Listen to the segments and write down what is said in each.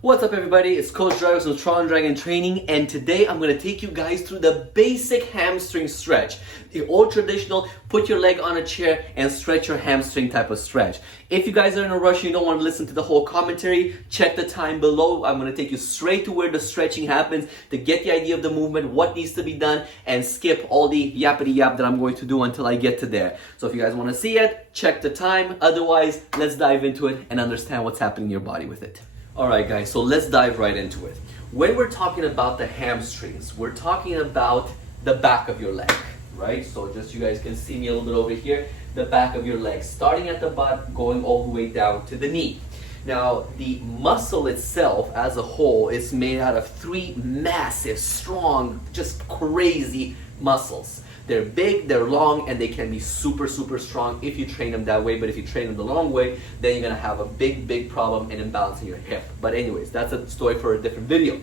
What's up everybody, it's Coach Dragos with Tron Dragon Training, and today I'm going to take you guys through the basic hamstring stretch. The old traditional, put your leg on a chair and stretch your hamstring type of stretch. If you guys are in a rush and you don't want to listen to the whole commentary, check the time below. I'm going to take you straight to where the stretching happens to get the idea of the movement, what needs to be done, and skip all the yappity yap that I'm going to do until I get to there. So if you guys want to see it, check the time. Otherwise, let's dive into it and understand what's happening in your body with it. Alright guys, so let's dive right into it. When we're talking about the hamstrings, we're talking about the back of your leg, right? So just you guys can see me a little bit over here, the back of your leg, starting at the butt, going all the way down to the knee. Now, the muscle itself as a whole is made out of three massive, strong, just crazy muscles. They're big, they're long, and they can be super strong if you train them that way. But if you train them the wrong way, then you're gonna have a big problem and imbalance in your hip. But anyways, that's a story for a different video.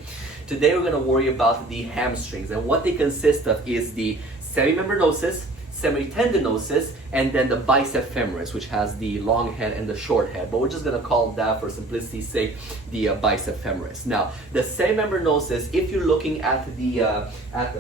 Today we're gonna worry about the hamstrings, and what they consist of is the semimembranosus, semitendinosus, and then the bicep femoris, which has the long head and the short head. But we're just gonna call that, for simplicity's sake, the bicep femoris. Now, the semimembranosus, if you're looking at the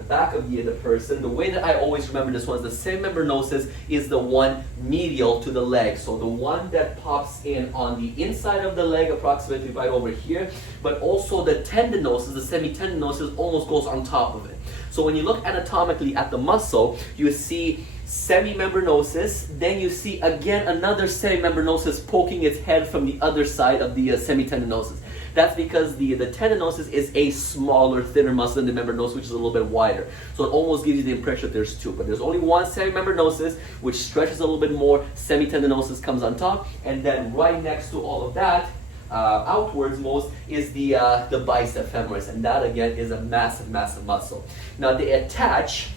back of the person, the way that I always remember this one is the semimembranosus is the one medial to the leg. So the one that pops in on the inside of the leg, approximately right over here. But also the tendinosus, the semitendinosus, almost goes on top of it. So when you look anatomically at the muscle, you see semimembranosus, then you see again another semimembranosus poking its head from the other side of the semitendinosus. That's because the tendinosus is a smaller, thinner muscle than the membranosus, which is a little bit wider. So it almost gives you the impression that there's two, but there's only one semimembranosus, which stretches a little bit more. Semitendinosus comes on top, and then right next to all of that, outwards most, is the bicep femoris, and that again is a massive muscle. Now they attach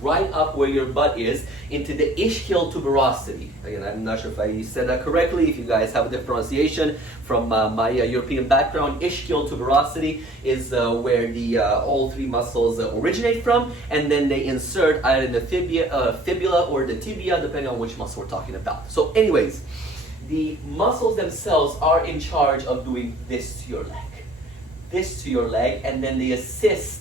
right up where your butt is into the ischial tuberosity. Again, I'm not sure if I said that correctly. If you guys have a different pronunciation from my European background, ischial tuberosity is where the all three muscles originate from, and then they insert either in the fibula or the tibia, depending on which muscle we're talking about. So anyways, the muscles themselves are in charge of doing this to your leg, and then they assist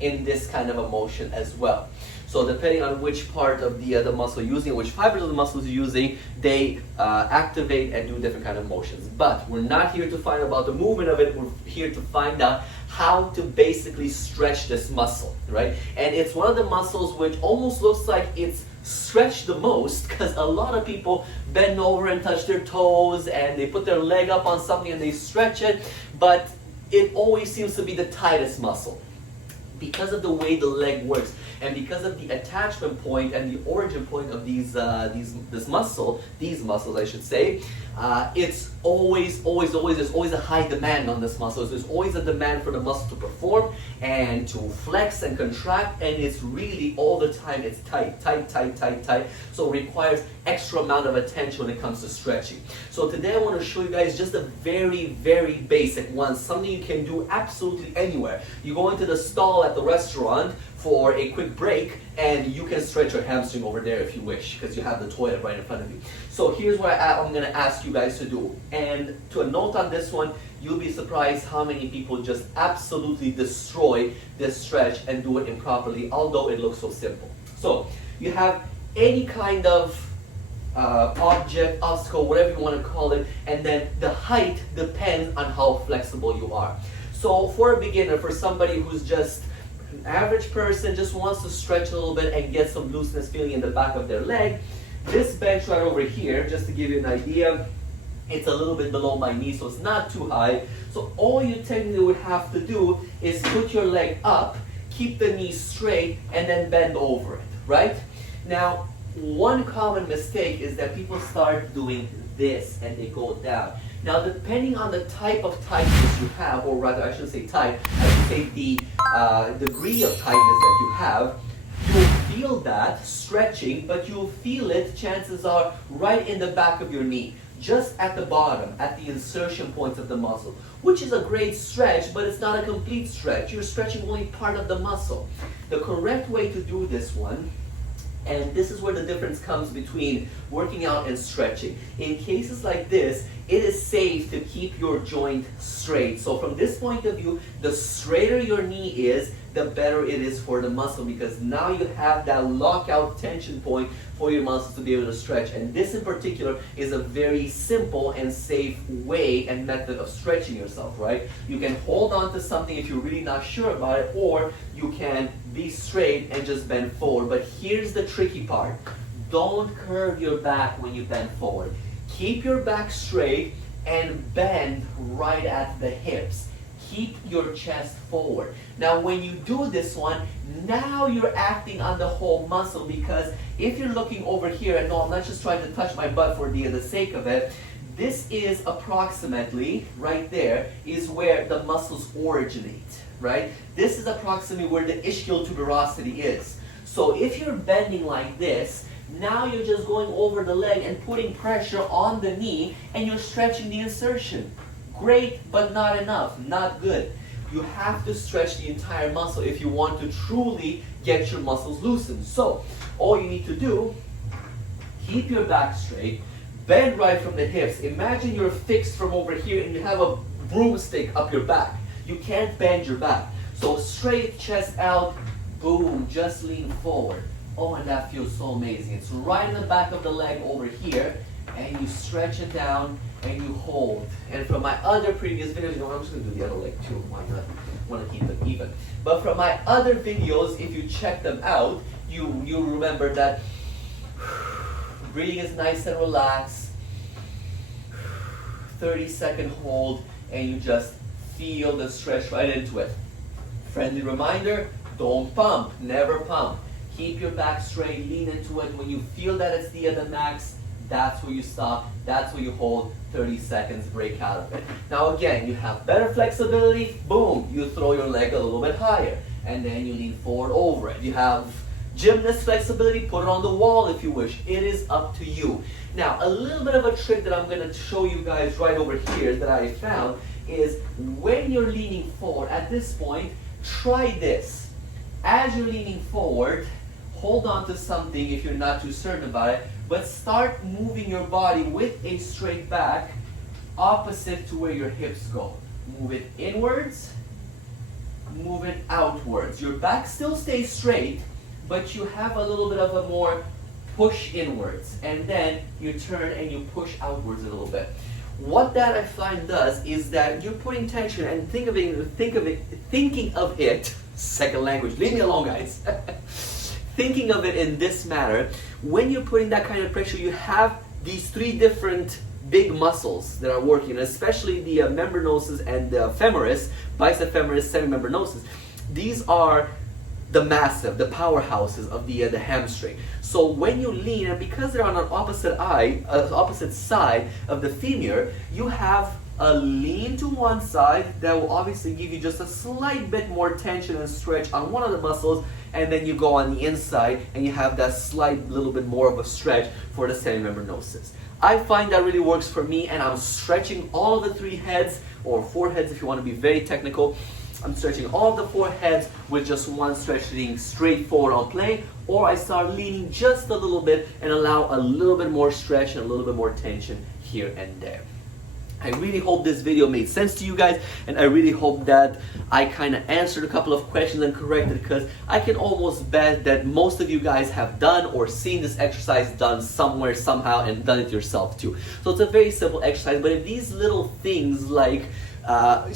in this kind of a motion as well. So depending on which part of the muscle you're using, which fibers of the muscles you're using, they activate and do different kind of motions. But we're not here to find out about the movement of it, we're here to find out how to basically stretch this muscle, right? And it's one of the muscles which almost looks like it's stretched the most, because a lot of people bend over and touch their toes and they put their leg up on something and they stretch it, but it always seems to be the tightest muscle because of the way the leg works, and because of the attachment point and the origin point of these muscles I should say, it's always there's always a high demand on this muscle. There's always a demand for the muscle to perform and to flex and contract, and it's really all the time it's tight. So it requires extra amount of attention when it comes to stretching. So today I want to show you guys just a very basic one, something you can do absolutely anywhere. You go into the stall at the restaurant for a quick break, and you can stretch your hamstring over there if you wish, because you have the toilet right in front of you. So here's what I'm going to ask you guys to do. And to a note on this one, you'll be surprised how many people just absolutely destroy this stretch and do it improperly, although it looks so simple. So you have any kind of object, obstacle, whatever you want to call it, and then the height depends on how flexible you are. So for a beginner, for somebody who's just an average person, just wants to stretch a little bit and get some looseness feeling in the back of their leg, this bench right over here, just to give you an idea, it's a little bit below my knee, so it's not too high. So all you technically would have to do is put your leg up, keep the knee straight, and then bend over it, right? Now, one common mistake is that people start doing this and they go down. Now, depending on the type of tightness you have, or rather I shouldn't say type, I should say the degree of tightness that you have, you'll feel that stretching, but you'll feel it, chances are, right in the back of your knee, just at the bottom, at the insertion points of the muscle, which is a great stretch, but it's not a complete stretch. You're stretching only part of the muscle. The correct way to do this one, and this is where the difference comes between working out and stretching. In cases like this, it is safe to keep your joint straight. So from this point of view, the straighter your knee is, the better it is for the muscle, because now you have that lockout tension point for your muscles to be able to stretch. And this in particular is a very simple and safe way and method of stretching yourself, right? You can hold on to something if you're really not sure about it, or you can be straight and just bend forward. But here's the tricky part. Don't curve your back when you bend forward. Keep your back straight and bend right at the hips. Keep your chest forward. Now when you do this one, now you're acting on the whole muscle, because if you're looking over here, and no, I'm not just trying to touch my butt for the sake of it, this is approximately, right there, is where the muscles originate, right? This is approximately where the ischial tuberosity is. So if you're bending like this, now you're just going over the leg and putting pressure on the knee, and you're stretching the insertion. Great, but not enough, not good. You have to stretch the entire muscle if you want to truly get your muscles loosened. So, all you need to do, keep your back straight, bend right from the hips. Imagine you're fixed from over here and you have a broomstick up your back. You can't bend your back. So straight, chest out, boom, just lean forward. Oh, and that feels so amazing. It's right in the back of the leg over here, and you stretch it down and you hold. And from my other previous videos, you know, I'm just going to do the other leg too. Why not? I want to keep them even. But from my other videos, if you check them out, you remember that breathing is nice and relaxed. 30-second hold, and you just feel the stretch right into it. Friendly reminder, don't pump, never pump. Keep your back straight, lean into it. When you feel that it's the max, that's where you stop, that's where you hold, 30 seconds, break out of it. Now again, you have better flexibility, boom, you throw your leg a little bit higher, and then you lean forward over it. You have gymnast flexibility, put it on the wall if you wish. It is up to you. Now, a little bit of a trick that I'm going to show you guys right over here that I found is when you're leaning forward, at this point, try this. As you're leaning forward, hold on to something if you're not too certain about it, but start moving your body with a straight back opposite to where your hips go. Move it inwards, move it outwards. Your back still stays straight, but you have a little bit of a more push inwards, and then you turn and you push outwards a little bit. What that I find does is that you're putting tension, and thinking of it, second language, leave me alone guys. Thinking of it in this manner, when you're putting that kind of pressure, you have these three different big muscles that are working, especially the membranosus and the femoris, bicep femoris, semimembranosus. These are the massive, the powerhouses of the hamstring. So when you lean, and because they're on an opposite side of the femur, you have a lean to one side that will obviously give you just a slight bit more tension and stretch on one of the muscles, and then you go on the inside and you have that slight little bit more of a stretch for the semimembranosus. I find that really works for me, and I'm stretching all of the three heads, or four heads if you want to be very technical. I'm stretching all of the four heads with just one stretch, leaning straight forward on plane, or I start leaning just a little bit and allow a little bit more stretch and a little bit more tension here and there. I really hope this video made sense to you guys, and I really hope that I kind of answered a couple of questions and corrected, because I can almost bet that most of you guys have done or seen this exercise done somewhere, somehow, and done it yourself too. So it's a very simple exercise, but if these little things like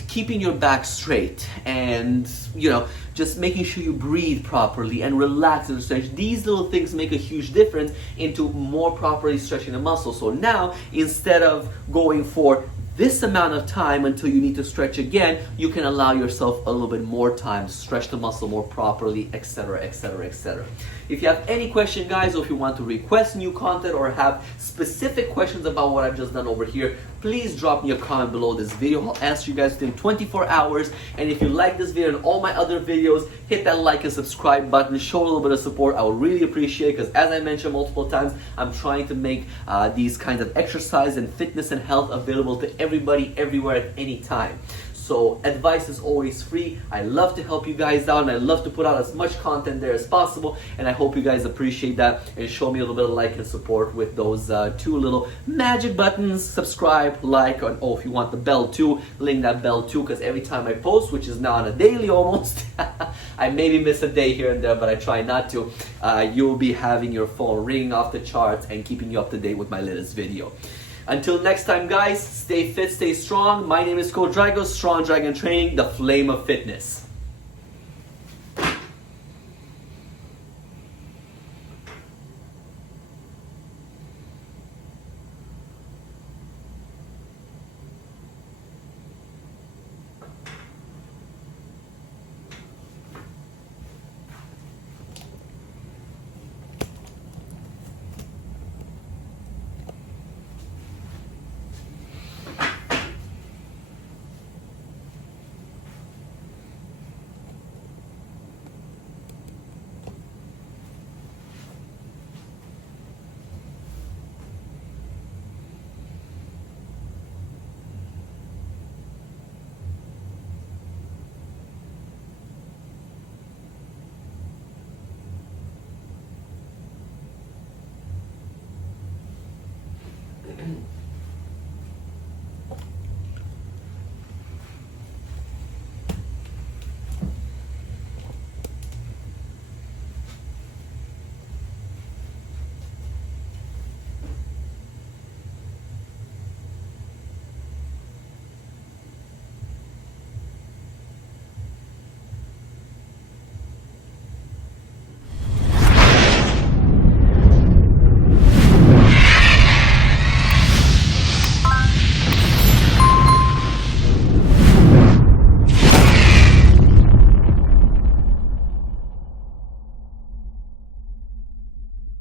keeping your back straight and, you know, just making sure you breathe properly and relax and stretch, these little things make a huge difference into more properly stretching the muscle. So now, instead of going for this amount of time until you need to stretch again, you can allow yourself a little bit more time to stretch the muscle more properly, etc., etc., etc. If you have any question, guys, or if you want to request new content or have specific questions about what I've just done over here, please drop me a comment below this video. I'll answer you guys within 24 hours. And if you like this video and all my other videos, hit that like and subscribe button. Show a little bit of support. I would really appreciate it, because as I mentioned multiple times, I'm trying to make these kinds of exercise and fitness and health available to everybody, everywhere, at any time. So advice is always free. I love to help you guys out, and I love to put out as much content there as possible, and I hope you guys appreciate that and show me a little bit of like and support with those two little magic buttons: subscribe, like, and oh, if you want the bell too, ring that bell too, because every time I post, which is now on a daily almost, I maybe miss a day here and there, but I try not to, you'll be having your phone ringing off the charts and keeping you up to date with my latest video. Until next time, guys, stay fit, stay strong. My name is Coach Drago, Strong Dragon Training, the flame of fitness.